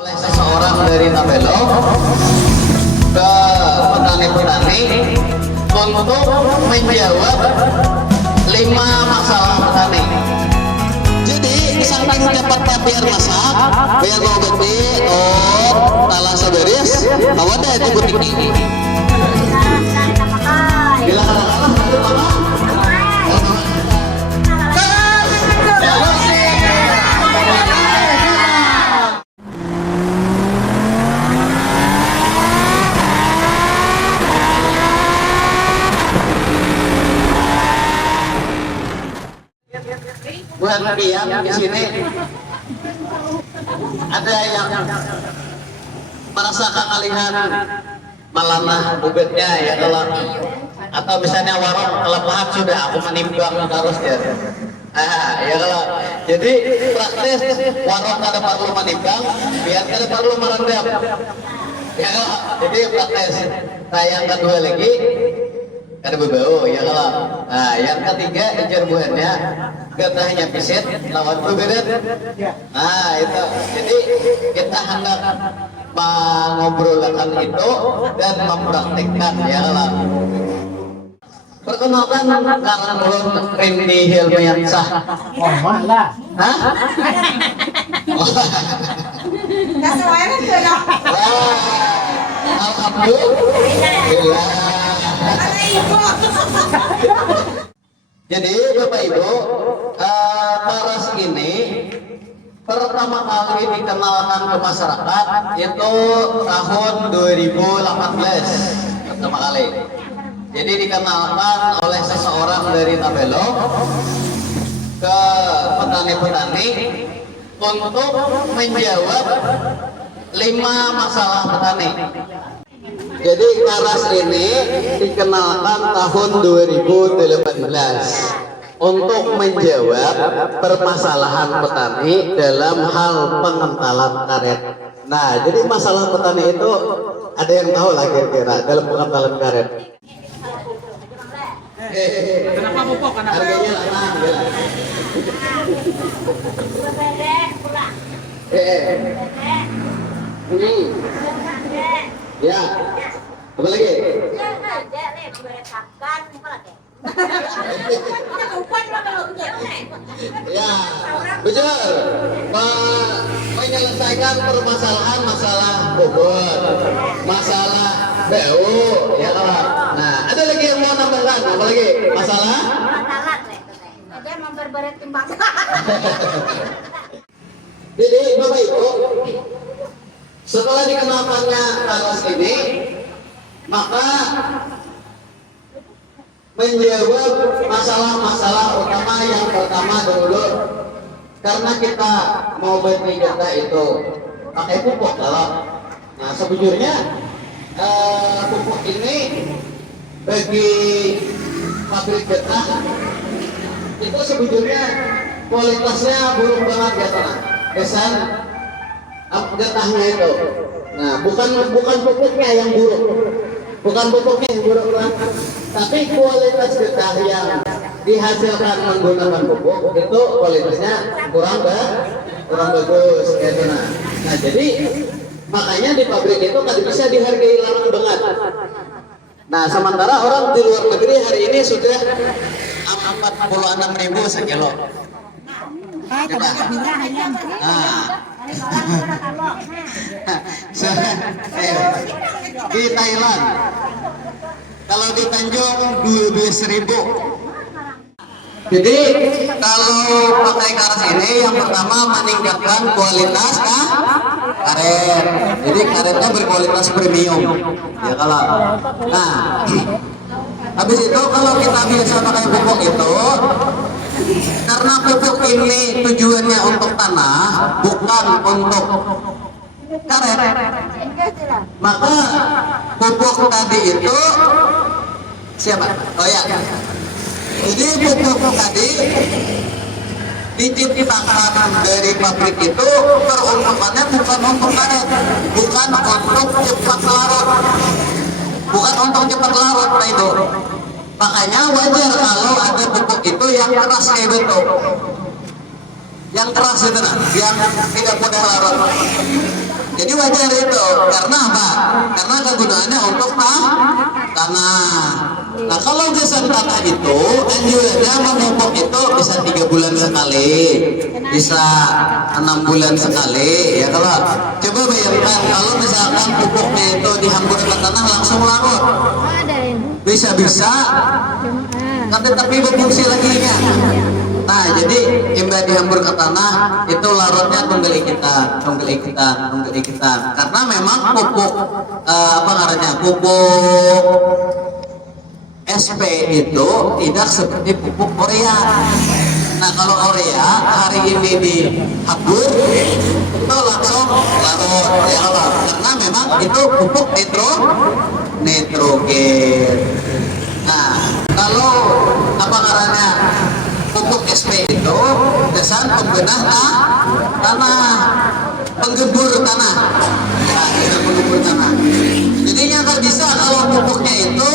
Oleh seseorang dari Tabelo ke petani-petani untuk menjawab 5 masalah petani. Jadi saking cepatnya biar masak, biar mau gede, talang seberis, bawa deh itu tinggi. Bila buat diam di sini ada yang merasa kekalihan malamah ubetnya ya kalau atau misalnya warung kelemahan sudah aku menimbang terus ya. Ya kalau jadi praktis warung kada perlu menimbang biar kada perlu merendam ya kalau jadi praktis. Nah yang kedua lagi kada berbau ya kalau. Nah yang ketiga ejar buahnya getahnya pisit lawan bebedet. Nah itu jadi kita hendak mengobrolkan itu dan mempraktikkan ya kalau. Perkenalkan karena ulun Rindi Hilmiansah. Oh malah. Hah? Kasuaran tuh no. Alhamdulillah. Ada ibu. Jadi Bapak Ibu, Paras ini pertama kali dikenalkan ke masyarakat itu tahun 2018 pertama kali. Jadi dikenalkan oleh seseorang dari Tabelo ke petani-petani untuk menjawab 5 masalah petani. Jadi Paras ini dikenalkan tahun 2018 untuk menjawab permasalahan petani dalam hal pengentalan karet. Nah, jadi masalah petani itu ada yang tahu lah kira-kira dalam pengentalan karet. Kenapa pupuk? Kenapa? Harganya lah, ini, ya, apa lagi? Ya, betul. Menyelesaikan permasalahan masalah bobot, masalah BU, ya kawan. Nah, ada lagi yang mau nambahkan? Apa lagi? Masalah? Dia memperberat timbang. Jadi Bapak Ibu, setelah dikenalkannya Paras ini, maka menjawab masalah-masalah utama yang pertama dulu, karena kita mau beli data itu pakai pupuk kalau. Nah sejujurnya pupuk ini bagi pabrik getah itu sebetulnya kualitasnya buruk banget ya tanah. Kesan getahnya itu. Nah bukan pupuknya yang buruk. Bukan pupuknya yang buruk lah, tapi kualitas getah yang dihasilkan menggunakan pupuk itu kualitasnya kurang bagus gitu nah jadi makanya di pabrik itu kan bisa dihargai larang banget. Nah sementara orang di luar negeri hari ini sudah 46.000 sekilo. Di Thailand kalau di Tanjung 12.000. Jadi kalau pakai karet ini yang pertama meningkatkan kualitas karet. Jadi karetnya berkualitas premium ya kalau. Nah habis itu kalau kita biasa pakai pupuk itu, karena pupuk ini tujuannya untuk tanah bukan untuk karet, maka pupuk tadi itu siapa? Oh ya, jadi pupuk tadi diciptakan dari pabrik itu peruntukannya bukan untuk karet, bukan untuk cepat larut, bukan untuk cepat larut itu. Makanya wajar kalau ada pupuk itu yang keras kayak bentuk, yang keras itu nah, yang tidak mudah larut. Jadi wajar itu. Karena apa? Karena kegunaannya untuk tanah. Nah kalau geser tanah itu anjurannya memupuk itu bisa 3 bulan sekali, bisa 6 bulan sekali. Ya kalau coba bayangkan kalau misalkan pupuknya itu dihambur ke tanah langsung larut, bisa-bisa kan tapi berfungsi lagi nya. Nah jadi imbah dihambur ke tanah itu larutnya tunggal kita karena memang pupuk apa namanya pupuk SP itu tidak seperti pupuk urea. Nah kalau urea hari ini dihambur itu langsung larut ya Allah, karena memang itu pupuk nitrogen. Nah kalau apa namanya pupuk SP itu kesan pembenah tanah, penggembur tanah. Nah, penggembur tanah. Jadinya nggak bisa kalau pupuknya itu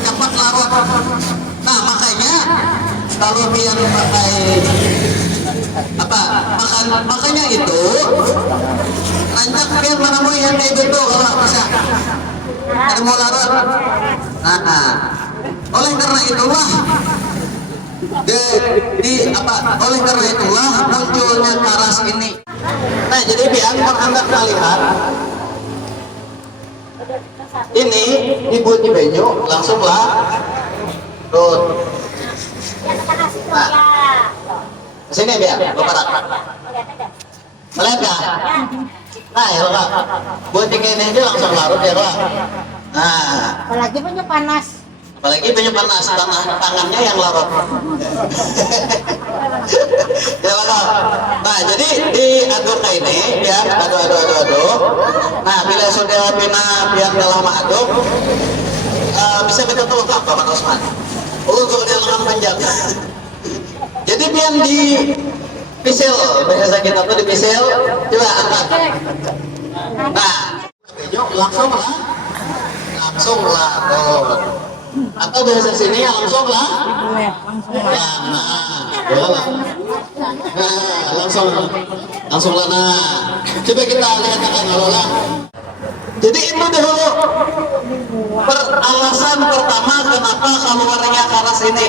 cepat larut. Nah makanya kalau dia pakai apa makanya itu rancak biar mana mau yang kayak gitu kalau bisa ada mau larut. Nah, oleh karena itulah oleh karena itulah munculnya karas ini. Nah jadi biar Anda melihat ini dibuat di banyu langsunglah rut. Nah, sini biar bapak melihat nggak? Nah ya Pak, buat ini aja langsung larut ya Pak. Nah, Apalagi punya panas. apalagi banyak panas tangannya yang larut. Ya Pak. Nah jadi diaduk ini ya, aduk. Nah bila sudah biar dalam aduk bisa kita tolong Bapak Osman untuk dia lengan panjang. Jadi biar di pisel bahasa kita tuh di pisel, coba angkat. Nah langsung larut. Atau bahasa sini langsung lah. Langsung lah. Nah, coba kita lihat akan lah. Jadi itu dahulu alasan pertama kenapa keluarnya karas ini,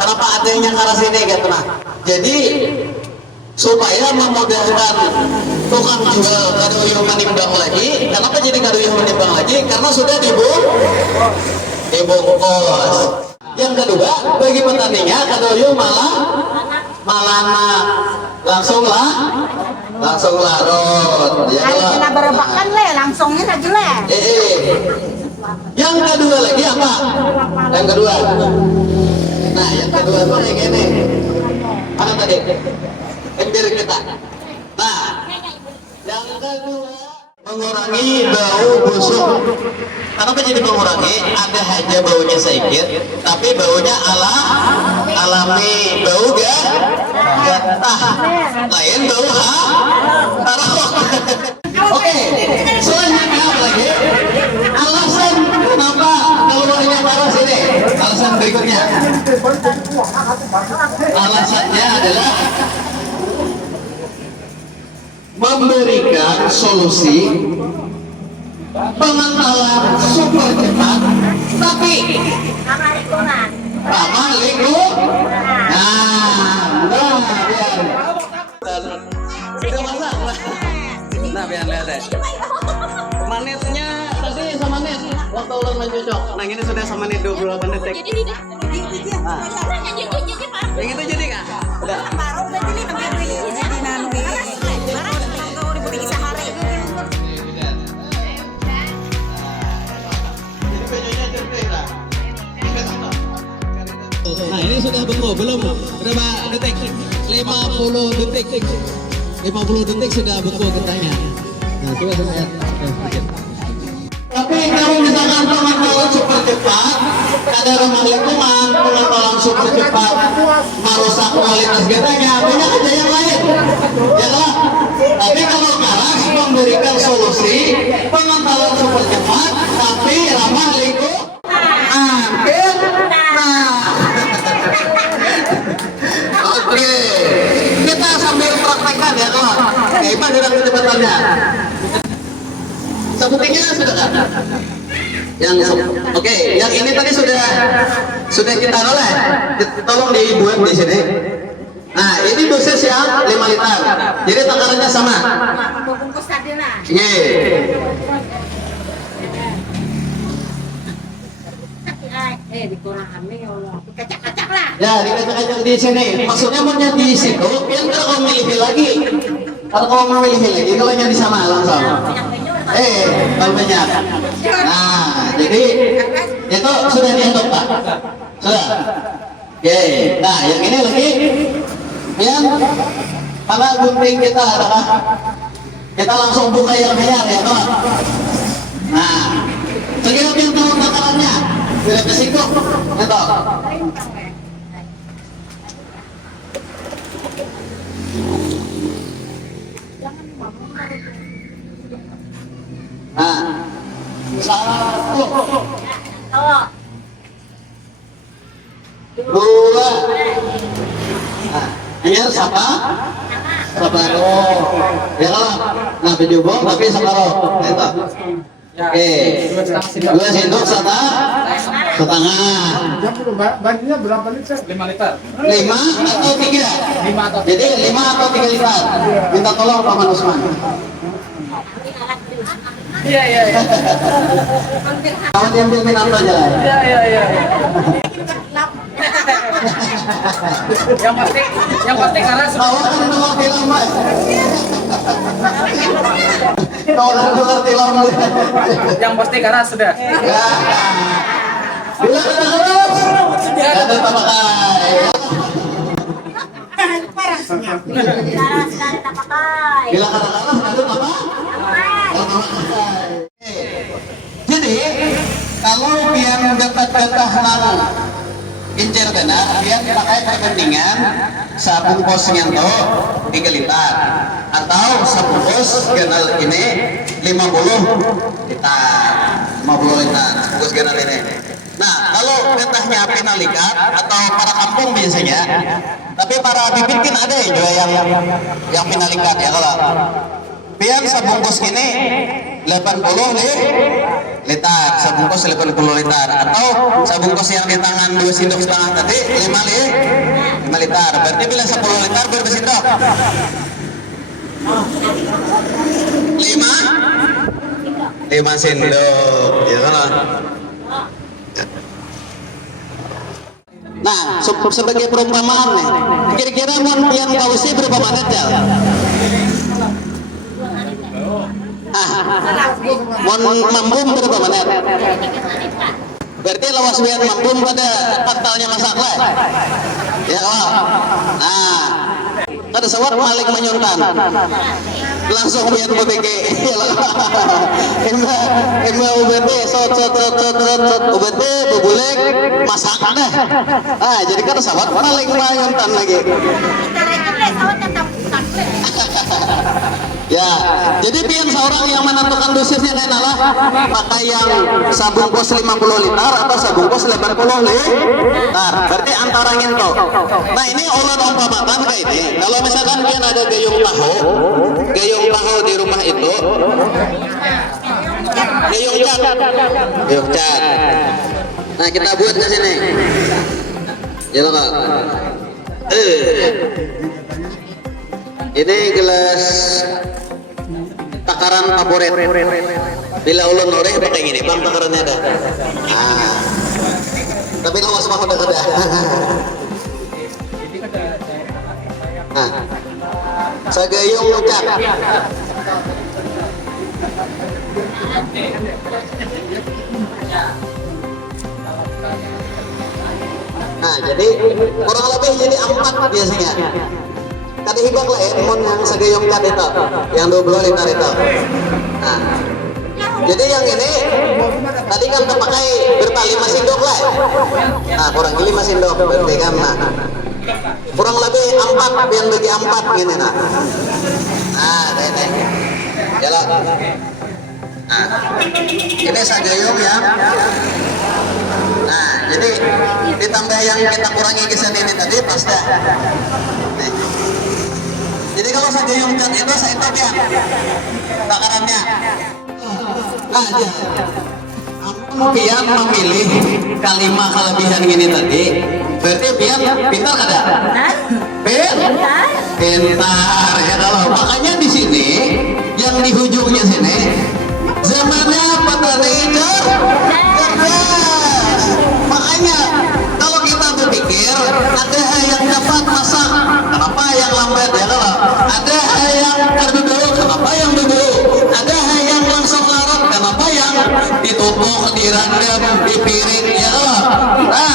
kenapa adanya karas ini gitu nah. Jadi supaya memudahkan tukang jual kaduyuh menimbang lagi. Kenapa jadi kaduyuh menimbang lagi? Karena sudah dibungkus. Yang kedua bagi petaninya kaduyuh malah langsung larut. Ya Kalau kita berebakan le, langsungnya lagi le. Yang kedua lagi apa? Yang kedua. Nah yang kedua tuh kayak gini. Mana tadi? Ember kita. Nah yang kedua mengurangi bau busuk. Kenapa jadi mengurangi? Ada aja baunya sedikit, tapi baunya alami. Bau getah. Lain bau harok. Oke, selanjutnya apa lagi? Alasan kenapa keluarnya karas ini? Alasan berikutnya. Alasannya adalah memberikan solusi pengentalan super cepat tapi ramah lingkungan. Sudah masak. Nah biar lihat deh. Manetnya tadi sama net waktu ulang cocok. Nah ini sudah sama net 28 detik. Nah. Yang itu jadi kah? Udah. Nah ini sudah beku, belum berapa detik? 50 detik. 50 detik sudah beku getahnya. Nah coba saya lihat. Tapi kalau misalkan pengentalan super cepat, kadar ramah lingkungan, pengentalan super cepat merusak kualitas getahnya, banyak aja yang lain. Ya lah. Tapi kalau karas memberikan solusi pengentalan super cepat, tapi ramah lingkungan. Hampir. Oke, kita sambil praktekkan ya kawan. Gimana dengan kecepatannya? Sebutingnya sudah kan? Yang oke, yang ini tadi sudah kita oleh. Tolong dibuat di sini. Nah, ini dosis yang 5 liter. Jadi takarannya sama. Bungkus tadi lah. Iya. Dikurang hamil ya Allah. Dikacak-kacak lah. Ya, dikacak-kacak di sini. Maksudnya mau di situ, yang kalau kau milih lagi. Kalau kau mau milih lagi, kalau jadi sama langsung. Kalau banyak. Nah, jadi itu sudah diaduk Pak. Sudah. Oke. Nah, yang ini lagi yang karena gunting kita adalah kita langsung buka yang banyak ya Pak. Nah, sekiranya yang tahu takarannya sudah kesikuk, itu. Nah, dua. Nah, ini harus apa? Sabaro. Ya kalau nah bejubong tapi sabaro. Itu. Oke. 2 sendok setengah. Baginya berapa liter? 5 liter. 5 atau 3? 5 atau Jadi 5 atau 3 liter. Minta tolong Paman Usman. Iya. Kamu diambil minat aja. Iya. Yang pasti karena Kau kan nama film Mas. Kau kan nama film. yang pasti karena sudah. Ya. Bila kena terus, ada pakai. Bila kata kalah, ada apa? Jadi, kalau pian getah-getah nang incer benar, pian pakai perbandingan sabungkus nyanto 3 liter atau sabungkus ganal ini 50 liter, 50 liter sabungkus ganal ini. Nah, kalau getahnya penalikat atau para kampung biasanya, tapi para bibikin ada ya juga yang penalikat ya kalau. Pian sabungkus ini 80 liter, sabungkus 80 liter atau sabungkus yang di tangan 2 sendok setengah tadi 5 liter. Berarti bila 10 liter berapa sendok? 5 sendok. Ya kan? Nah, sebagai perumpamaan nih, kira-kira mon pian kausi berapa menit ya? Mon mambum berapa menit? Berarti lawas pian mambum pada pantalnya masak lah. Ya Allah. Nah, ada sawat malik menyuntan. Langsung pian BPK. Emba UBT sot UBT bubulek masak deh. Ah, jadi kan sawat malik menyuntan lagi. Ya, jadi pian seorang yang menentukan dosisnya kan adalah pakai yang sabungkus 50 liter atau sabungkus 80 liter. Berarti antara itu. Nah, ini olah umpamakan kayak ini. Kalau misalkan pian ada gayung tahu di rumah itu, gayung cat. Nah, kita buat ke sini. Ya loh, Kak. Ini gelas takaran favorit. Bila ulun noreh pakai gini, bang takarannya ada. Ah. Tapi lawas mah udah ada. Nah, sagayung cat. Nah, jadi kurang lebih jadi 4 biasanya. Tadi hibak lah ya, mon yang segayung cat itu, yang 20 liter itu. Nah, jadi yang ini tadi kan terpakai berapa 5 sendok lah. Nah, kurang 5 sendok berarti kan. Nah, kurang lebih 4 yang bagi 4 gini nah. Nah, ini jalan. Nah, ini sagayung ya. Nah, jadi ditambah yang kita kurangi kesan ini tadi pas dah. Nih. Jadi kalau sagayung cat itu saya tahu ya takarannya. aja. Pian memilih kalimat kelebihan gini tadi, berarti Pian pintar kada? Pintar ya kalau makanya di sini yang di ujungnya sini zamannya petani cerdas. Makanya kalau kita berpikir ada yang cepat masak, kenapa yang lambat ya kalau? Ada yang duduk, kenapa yang duduk? Ada yang langsung larut, kenapa yang ditumpuk, direndam, dipiring ya kalau? Nah